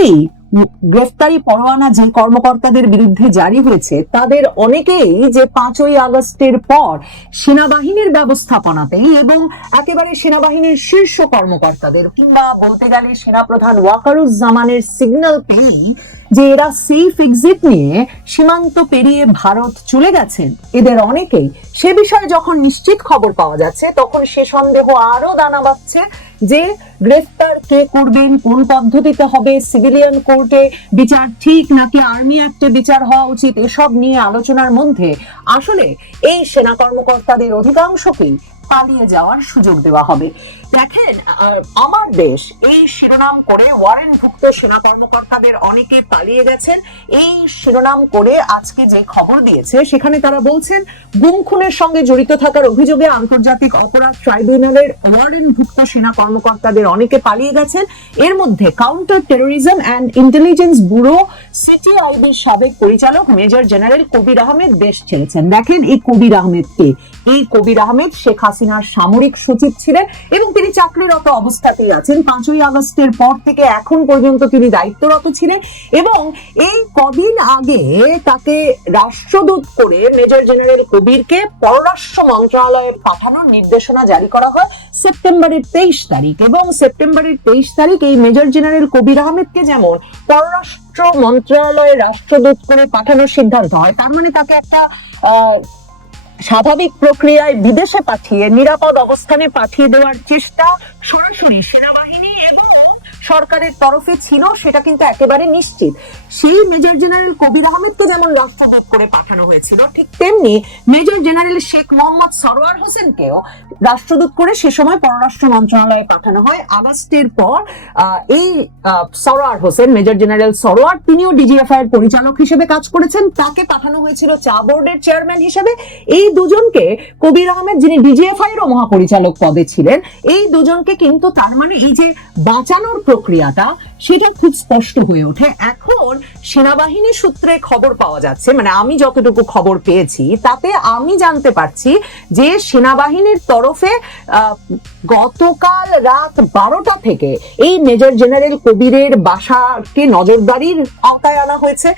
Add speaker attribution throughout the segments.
Speaker 1: এই গ্রেফতারি পরোয়ানা যে কর্মকর্তাদের বিরুদ্ধে জারি হয়েছে তাদের অনেকেই যে পাঁচই আগস্টের পর সেনাবাহিনীর ব্যবস্থাপনাতে এবং একেবারে সেনাবাহিনীর শীর্ষ কর্মকর্তাদের কিংবা বলতে গেলে সেনাপ্রধান ওয়াকারুজ্জামানের সিগন্যাল পেয়েই যে এরা সেফ এক্সিট নিয়ে সীমান্ত পেরিয়ে ভারত চলে গেছেন এদের অনেকেই সে বিষয়ে যখন নিশ্চিত খবর পাওয়া যাচ্ছে তখন সে সন্দেহ আরও দানা বাঁধছে যে গ্রেফতার কে করবেন কোন পদ্ধতিতে হবে সিভিলিয়ান কোর্টে বিচার ঠিক নাকি আর্মি অ্যাক্টে বিচার হওয়া উচিত এসব নিয়ে আলোচনার মধ্যে আসলে এই সেনা কর্মকর্তাদের অধিকাংশকেই পালিয়ে যাওয়ার সুযোগ দেওয়া হবে দেখেন আমার দেশ এই শিরোনাম করে ওয়ারেন্টভুক্ত সেনা কর্মকর্তাদের অনেকে পালিয়ে গেছেন এই শিরোনাম করে আজকে যে খবর দিয়েছে সেখানে তারা বলছেন গুম খুনের সঙ্গে জড়িত থাকার অভিযোগে আন্তর্জাতিক অপরাধ ট্রাইব্যুনালের ওয়ারেন্টভুক্ত সেনা কর্মকর্তাদের অনেকে পালিয়ে গেছেন এর মধ্যে counter terrorism and intelligence bureau সিটিআইবির সাবেক পরিচালক মেজর জেনারেল কবির আহমেদ দেশ ছেড়েছেন দেখেন এই কবির এই কবির আহমেদ শেখ হাসিনার সামরিক সচিব ছিলেন এবং তিনি চাকরিরত অবস্থাতেই আছেন পাঁচই আগস্টের পর থেকে এখন পর্যন্ত তিনি দায়িত্বরত ছিলেন এবং এই কদিন আগে তাকে রাষ্ট্রদূত করে মেজর জেনারেল কবিরকে পররাষ্ট্র মন্ত্রণালয়ে পাঠানোর নির্দেশনা জারি করা হয় সেপ্টেম্বরের তেইশ তারিখ এবং সেপ্টেম্বরের তেইশ তারিখ এই মেজর জেনারেল কবির আহমেদকে যেমন পররাষ্ট্র মন্ত্রণালয়ে রাষ্ট্রদূত করে পাঠানোর সিদ্ধান্ত হয় তার মানে তাকে একটা স্বাভাবিক প্রক্রিয়ায় বিদেশে পাঠিয়ে নিরাপদ অবস্থানে পাঠিয়ে দেওয়ার চেষ্টা সরাসরি সেনাবাহিনী এবং সরকারের তরফে ছিল সেটা কিন্তু একেবারে নিশ্চিত সেই মেজর জেনারেল কবির আহমেদকে যেমন রাষ্ট্রদূত করে পাঠানো হয়েছিল ঠিক তেমনি মেজর জেনারেল শেখ মোহাম্মদ সরোয়ার হোসেনকেও রাষ্ট্রদূত করে সে সময় পররাষ্ট্র মন্ত্রণালয়ে পাঠানো হয় আগস্টের পর এই সরোয়ার হোসেন মেজর জেনারেল সরোয়ার তিনিও ডিজিএফআই এর পরিচালক হিসেবে কাজ করেছেন তাকে পাঠানো হয়েছিল চা বোর্ডের চেয়ারম্যান হিসেবে এই দুজনকে কবির আহমেদ যিনি ডিজিএফআই এরও মহাপরিচালক পদে ছিলেন এই দুজনকে কিন্তু তার মানে এই যে বাঁচানোর প্রক্রিয়াটা সেটা খুব স্পষ্ট হয়ে ওঠে এখন সেনাবাহিনী সূত্রে খবর পাওয়া যাচ্ছে মানে আমি যতটুকু খবর পেয়েছি তাতে আমি জানতে পারছি যে সেনাবাহিনীর তরফে গতকাল রাত বারোটা থেকে এই মেজর জেনারেল কবিরের বাসাকে নজরদারির আওতায় আনা হয়েছে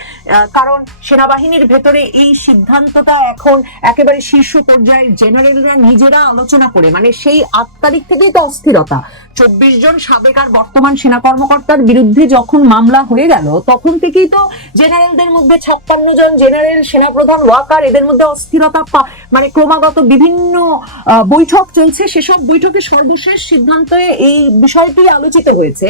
Speaker 1: কারণ সেনাবাহিনীর ভেতরে এই সিদ্ধান্তটা এখন একেবারে শীর্ষ পর্যায়ের জেনারেলরা নিজেরা আলোচনা করে মানে সেই আট তারিখ থেকেই তো অস্থিরতা চব্বিশ জন সাবেক আর বর্তমান সেনা কর্মকর্তার বিরুদ্ধে যখন মামলা হয়ে গেল তখন থেকেই তো জেনারেলদের মধ্যে ছাপ্পান্ন জন জেনারেল সেনাপ্রধান ওয়াকার এদের মধ্যে অস্থিরতা মানে ক্রমাগত বিভিন্ন বৈঠক চলছে সেসব বৈঠকে সর্বশেষ সিদ্ধান্তে এই বিষয়টি আলোচিত হয়েছে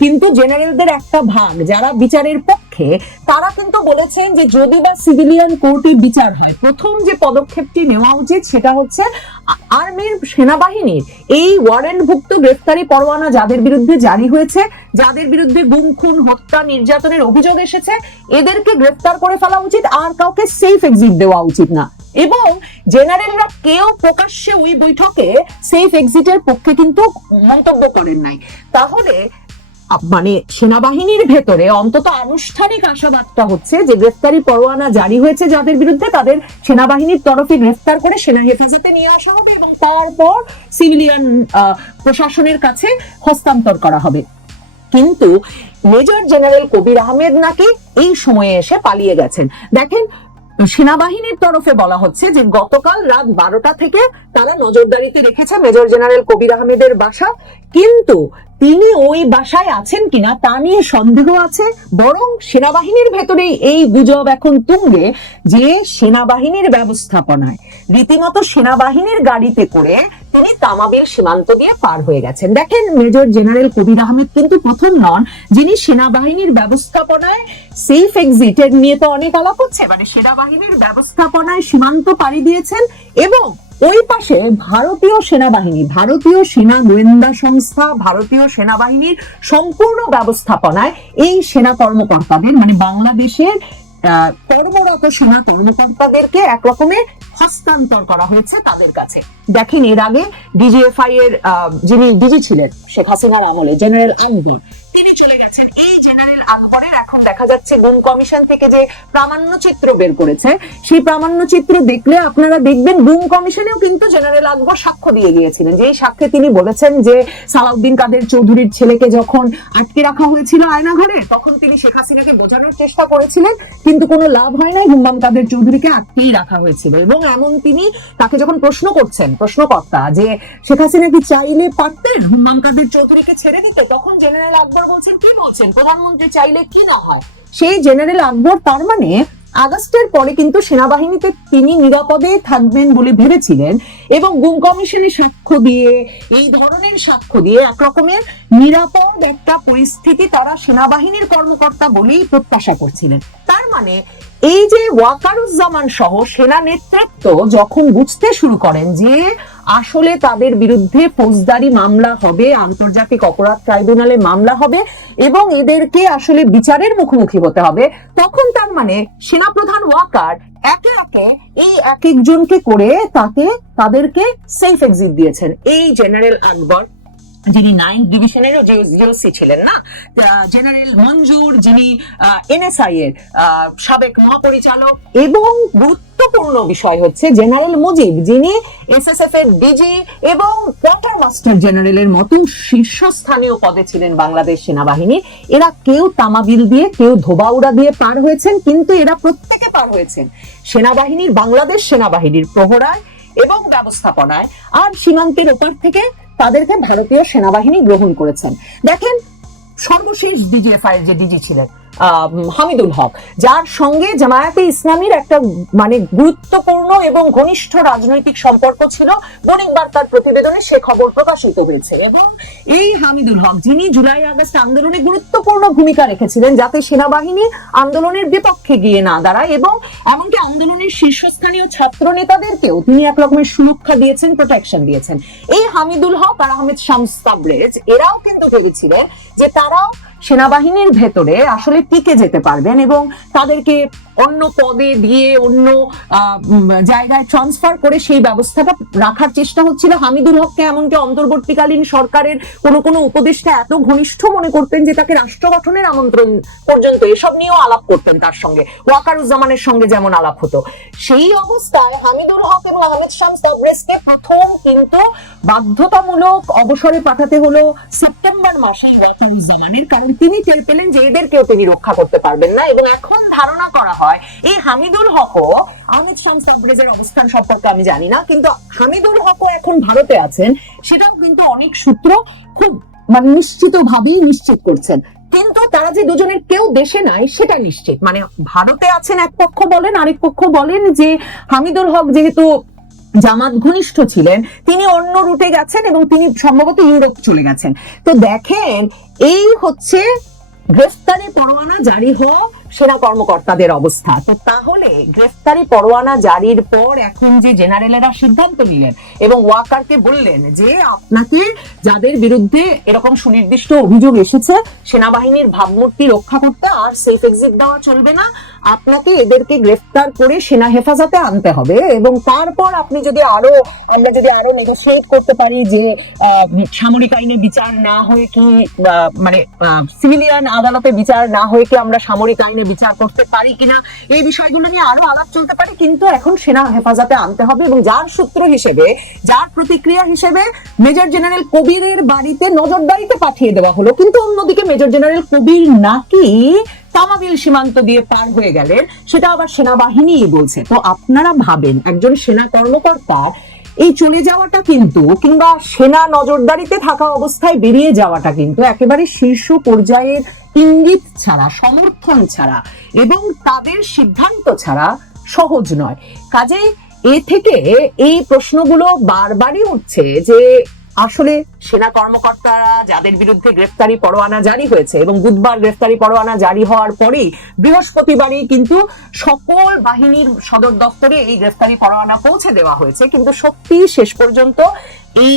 Speaker 1: কিন্তু জেনারেলদের একটা ভাগ যারা বিচারের পক্ষে তারা কিন্তু বলেছেন যে যদি বা সিভিলিয়ান কোর্টে বিচার হয় প্রথম যে পদক্ষেপটি নেওয়া উচিত সেটা হচ্ছে আর্মির সেনাবাহিনীর এই ওয়ারেন্টভুক্ত গ্রেফতারি পরোয়ানা যাদের বিরুদ্ধে জারি হয়েছে যাদের বিরুদ্ধে গুম খুন হত্যা নির্যাতনের অভিযোগ এসেছে এদেরকে গ্রেফতার করে ফেলা উচিত আর কাউকে সেফ এক্সিট দেওয়া উচিত না এবং জেনারেলরা কেউ প্রকাশ্যে ওই বৈঠকে সেফ এক্সিটের পক্ষে কিন্তু মন্তব্য করেন নাই তাহলে মানে সেনাবাহিনীর ভেতরে অন্তত আনুষ্ঠানিক আশাবাদটা হচ্ছে যে গ্রেফতারি পরোয়ানা জারি হয়েছে যাদের বিরুদ্ধে তাদের সেনাবাহিনীর তরফে গ্রেফতার করে সেনা হেফাজতে নিয়ে আসা হবে এবং তারপর সিভিলিয়ান প্রশাসনের কাছে হস্তান্তর করা হবে কিন্তু মেজর জেনারেল কবির আহমেদ নাকি এই সময়ে এসে পালিয়ে গেছেন দেখেন সেনাবাহিনীর তরফে বলা হচ্ছে যে গতকাল রাত বারোটা থেকে তারা নজরদারিতে রেখেছে মেজর জেনারেল কবির আহমেদের বাসা কিন্তু তিনি ওই বাসায় আছেন কিনা তা নিয়ে সন্দেহ আছে বরং সেনাবাহিনীর ভেতরে এই গুজব এখন তুঙ্গে যে সেনাবাহিনীর ব্যবস্থাপনায় রীতিমতো সেনাবাহিনীর গাড়িতে করে তিনি তামাবের সীমান্ত দিয়ে পার হয়ে গেছেন দেখেন মেজর জেনারেল কবির আহমেদ কিন্তু প্রথম নন যিনি সেনাবাহিনীর ব্যবস্থাপনায় সেফ এক্সিট এর নিয়ে তো অনেক আলাপ হচ্ছে মানে সেনাবাহিনীর ব্যবস্থাপনায় সীমান্ত পাড়ি দিয়েছেন এবং ওই পাশে ভারতীয় সেনাবাহিনী ভারতীয় সেনা গোয়েন্দা সংস্থা ভারতীয় সেনাবাহিনীর সম্পূর্ণ ব্যবস্থাপনায় এই সেনা কর্মকর্তাদের মানে বাংলাদেশের কর্মরত সেনা কর্মকর্তাদেরকে এক রকমের হস্তান্তর করা হয়েছে তাদের কাছে দেখেন এর আগে ডিজিএফআই এর যিনি ডিজি ছিলেন শেখ হাসিনার আমলে জেনারেল আকবর তিনি চলে গেছেন এই জেনারেল আকবরের এখন দেখা যাচ্ছে গুম কমিশন থেকে যে প্রামাণ্য চিত্র বের করেছে সেই প্রামাণ্য চিত্র দেখলে আপনারা দেখবেন গুম কমিশনেও কিন্তু জেনারেল আকবর সাক্ষ্য দিয়ে গিয়েছিলেন যেই সাক্ষ্যে তিনি বলেছেন যে সালাউদ্দিন কাদের চৌধুরীর ছেলেকে যখন আটকে রাখা হয়েছিল আয়নাঘরে তখন তিনি শেখ হাসিনাকে বোঝানোর চেষ্টা করেছিলেন কিন্তু কোনো লাভ হয় নাই গুম্বাম কাদের চৌধুরীকে আটকেই রাখা হয়েছিল এবং এমন তিনি তাকে যখন প্রশ্ন করছেন প্রশ্নকর্তা যে শেখ হাসিনা কি চাইলে পারতেন গুম্বাম কাদের চৌধুরীকে ছেড়ে দিতে তখন জেনারেল আকবর বলছেন কি বলছেন প্রধানমন্ত্রী চাইলে কি না হয় সেই জেনারেল আকবর তার মানে আগস্টের পরে কিন্তু সেনাবাহিনীতে তিনি নিরাপদে থাকবেন বলে ভেবেছিলেন এবং গুম কমিশনে সাক্ষ্য দিয়ে এই ধরনের সাক্ষ্য দিয়ে একরকমের নিরাপদ একটা পরিস্থিতি তারা সেনাবাহিনীর কর্মকর্তা বলেই প্রত্যাশা করছিলেন তার মানে এই যে ওয়াকারুজ্জামান সহ সেনা নেতৃত্ব যখন বুঝতে শুরু করেন যে আসলে তাদের বিরুদ্ধে ফৌজদারি মামলা হবে আন্তর্জাতিক অপরাধ ট্রাইব্যুনালে মামলা হবে এবং এদেরকে আসলে বিচারের মুখোমুখি হতে হবে তখন তার মানে সেনাপ্রধান ওয়াকার একে একে এই এক একজনকে করে তাকে তাদেরকে সেফ এক্সিট দিয়েছেন এই জেনারেল আকবর যিনি নাইন ডিভিশনেরও জিওসি ছিলেন না জেনারেল মঞ্জুর যিনি এনএসআই এর সাবেক মহাপরিচালক এবং গুরুত্বপূর্ণ বিষয় হচ্ছে জেনারেল মুজিব যিনি এসএসএফ এর ডিজি এবং কোয়ার্টার মাস্টার মতো শীর্ষস্থানীয় পদে ছিলেন বাংলাদেশ সেনাবাহিনী এরা কেউ তামাবিল দিয়ে কেউ ধোবাউড়া দিয়ে পার হয়েছেন কিন্তু এরা প্রত্যেকে পার হয়েছেন সেনাবাহিনীর বাংলাদেশ সেনাবাহিনীর প্রহরায় এবং ব্যবস্থাপনায় আর সীমান্তের ওপর থেকে তাদেরকে ভারতীয় সেনাবাহিনী গ্রহণ করেছেন দেখেন সর্বশেষ ডিজিএফআই যে ডিজি ছিলেন হামিদুল হক যার সঙ্গে জামায়াতে ইসলামীর একটা মানে গুরুত্বপূর্ণ এবং ঘনিষ্ঠ রাজনৈতিক সম্পর্ক ছিল বণিকবার তার প্রতিবেদনে সে খবর প্রকাশিত হয়েছে এবং এই হামিদুল হক যিনি জুলাই আগস্ট আন্দোলনে গুরুত্বপূর্ণ ভূমিকা রেখেছিলেন যাতে সেনাবাহিনী আন্দোলনের বিপক্ষে গিয়ে না দাঁড়ায় এবং এমনকি আন্দোলন সংগঠনের শীর্ষস্থানীয় ছাত্র নেতাদেরকেও তিনি এক রকমের সুরক্ষা দিয়েছেন প্রোটেকশন দিয়েছেন এই হামিদুল হক আর আহমেদ শামস তাবরেজ এরাও কিন্তু ভেবেছিলেন যে তারাও সেনাবাহিনীর ভেতরে আসলে টিকে যেতে পারবেন এবং তাদেরকে অন্য পদে দিয়ে অন্য জায়গায় ট্রান্সফার করে সেই ব্যবস্থাটা রাখার চেষ্টা হচ্ছিল হামিদুল হককে এমনকি অন্তর্বর্তীকালীন সরকারের কোনো কোনো উপদেষ্টা এত ঘনিষ্ঠ মনে করতেন যে তাকে রাষ্ট্র গঠনের আমন্ত্রণ পর্যন্ত এসব নিয়েও আলাপ করতেন তার সঙ্গে ওয়াকারুজ্জামানের সঙ্গে যেমন আলাপ হতো সেই অবস্থায় হামিদুল হক এবং আহমেদ শাম সাবরেসকে প্রথম কিন্তু বাধ্যতামূলক অবসরে পাঠাতে হলো সেপ্টেম্বর মাসে ওয়াকারুজ্জামানের কারণ তিনি টের পেলেন যে এদেরকেও তিনি রক্ষা করতে পারবেন না এবং এখন ধারণা করা হয় এই হামিদুল হক আহমেদ শাম সাবরেজের অবস্থান সম্পর্কে আমি জানি না কিন্তু হামিদুল হক এখন ভারতে আছেন সেটাও কিন্তু অনেক সূত্র খুব মানে নিশ্চিত ভাবেই নিশ্চিত করছেন কিন্তু তারা যে দুজনের কেউ দেশে নাই সেটা নিশ্চিত মানে ভারতে আছেন এক পক্ষ বলেন আরেক পক্ষ বলেন যে হামিদুল হক যেহেতু জামাত ঘনিষ্ঠ ছিলেন তিনি অন্য রুটে গেছেন এবং তিনি সম্ভবত ইউরোপ চলে গেছেন তো দেখেন এই হচ্ছে গ্রেফতারি পরোয়ানা জারি হোক সেনা কর্মকর্তাদের অবস্থা তো তাহলে গ্রেফতারি পরোয়ানা জারির পর এখন যে জেনারেলেরা সিদ্ধান্ত নিলেন এবং ওয়াকারকে বললেন যে আপনাকে যাদের বিরুদ্ধে এরকম সুনির্দিষ্ট অভিযোগ এসেছে সেনাবাহিনীর ভাবমূর্তি রক্ষা করতে আর সেলফ এক্সিট দেওয়া চলবে না আপনাকে এদেরকে গ্রেফতার করে সেনা হেফাজতে আনতে হবে এবং তারপর আপনি যদি আরো আমরা যদি আরো নেগোসিয়েট করতে পারি যে সামরিক আইনে বিচার না হয়ে কি মানে সিভিলিয়ান আদালতে বিচার না হয়ে কি আমরা সামরিক আইন নিয়ে বিচার করতে পারি কিনা এই বিষয়গুলো নিয়ে আরো আলাপ চলতে পারে কিন্তু এখন সেনা হেফাজতে আনতে হবে এবং যার সূত্র হিসেবে যার প্রতিক্রিয়া হিসেবে মেজর জেনারেল কবিরের বাড়িতে নজরদারিতে পাঠিয়ে দেওয়া হলো কিন্তু অন্যদিকে মেজর জেনারেল কবির নাকি তামাবিল সীমান্ত দিয়ে পার হয়ে গেলেন সেটা আবার সেনাবাহিনী বলছে তো আপনারা ভাবেন একজন সেনা কর্মকর্তার এই চলে যাওয়াটা কিন্তু কিংবা সেনা নজরদারিতে থাকা অবস্থায় বেরিয়ে যাওয়াটা কিন্তু একেবারে শীর্ষ পর্যায়ের ইঙ্গিত ছাড়া সমর্থন ছাড়া এবং তাদের সিদ্ধান্ত ছাড়া সহজ নয় কাজেই এ থেকে এই প্রশ্নগুলো বারবারই উঠছে যে আসলে সেনা কর্মকর্তারা যাদের বিরুদ্ধে গ্রেফতারি পরোয়ানা জারি হয়েছে এবং বুধবার গ্রেফতারি পরোয়ানা জারি হওয়ার পরেই বৃহস্পতিবারই কিন্তু সকল বাহিনীর সদর দপ্তরে এই গ্রেফতারি পরোয়ানা পৌঁছে দেওয়া হয়েছে কিন্তু সত্যি শেষ পর্যন্ত এই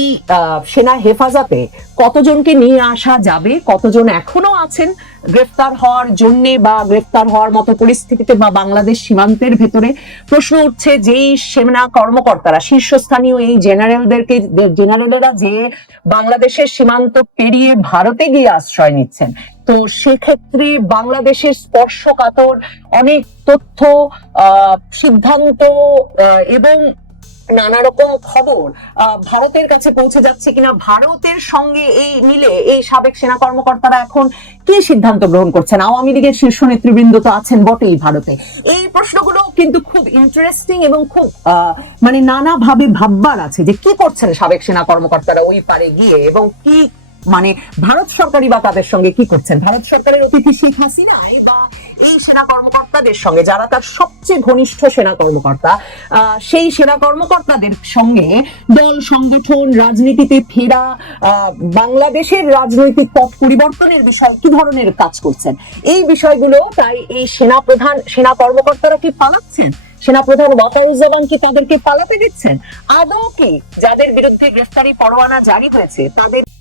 Speaker 1: সেনা হেফাজতে কতজনকে নিয়ে আসা যাবে কতজন এখনো আছেন গ্রেফতার হওয়ার জন্য বা গ্রেফতার হওয়ার মতো পরিস্থিতিতে বা বাংলাদেশ সীমান্তের ভেতরে প্রশ্ন উঠছে যেই সেনা কর্মকর্তারা শীর্ষস্থানীয় এই জেনারেলদেরকে জেনারেলেরা যে বাংলাদেশের সীমান্ত পেরিয়ে ভারতে গিয়ে আশ্রয় নিচ্ছেন তো সেক্ষেত্রে বাংলাদেশের স্পর্শকাতর অনেক তথ্য সিদ্ধান্ত এবং নানা রকম খবর ভারতের কাছে পৌঁছে যাচ্ছে কিনা ভারতের সঙ্গে এই মিলে এই সাবেক সেনা কর্মকর্তারা এখন কি সিদ্ধান্ত গ্রহণ করছেন আওয়ামী লীগের শীর্ষ নেতৃবৃন্দ তো আছেন বটেই ভারতে এই প্রশ্নগুলো কিন্তু খুব ইন্টারেস্টিং এবং খুব মানে নানাভাবে ভাববার আছে যে কি করছেন সাবেক সেনা কর্মকর্তারা ওই পারে গিয়ে এবং কি মানে ভারত সরকারই বা তাদের সঙ্গে কি করছেন ভারত সরকারের অতিথি শেখ হাসিনাই বা এই সেনা কর্মকর্তাদের সঙ্গে যারা তার সবচেয়ে ঘনিষ্ঠ সেনা কর্মকর্তা সেই সেনা কর্মকর্তাদের সঙ্গে দল সংগঠন রাজনীতিতে ফেরা বাংলাদেশের রাজনৈতিক পথ পরিবর্তনের বিষয়ে কি ধরনের কাজ করছেন এই বিষয়গুলো তাই এই সেনা প্রধান সেনা কর্মকর্তারা কি পালাচ্ছেন সেনা প্রধান ওয়াকারুজ্জামান কি তাদেরকে পালাতে দিচ্ছেন আদৌ কি যাদের বিরুদ্ধে গ্রেফতারি পরোয়ানা জারি হয়েছে তাদের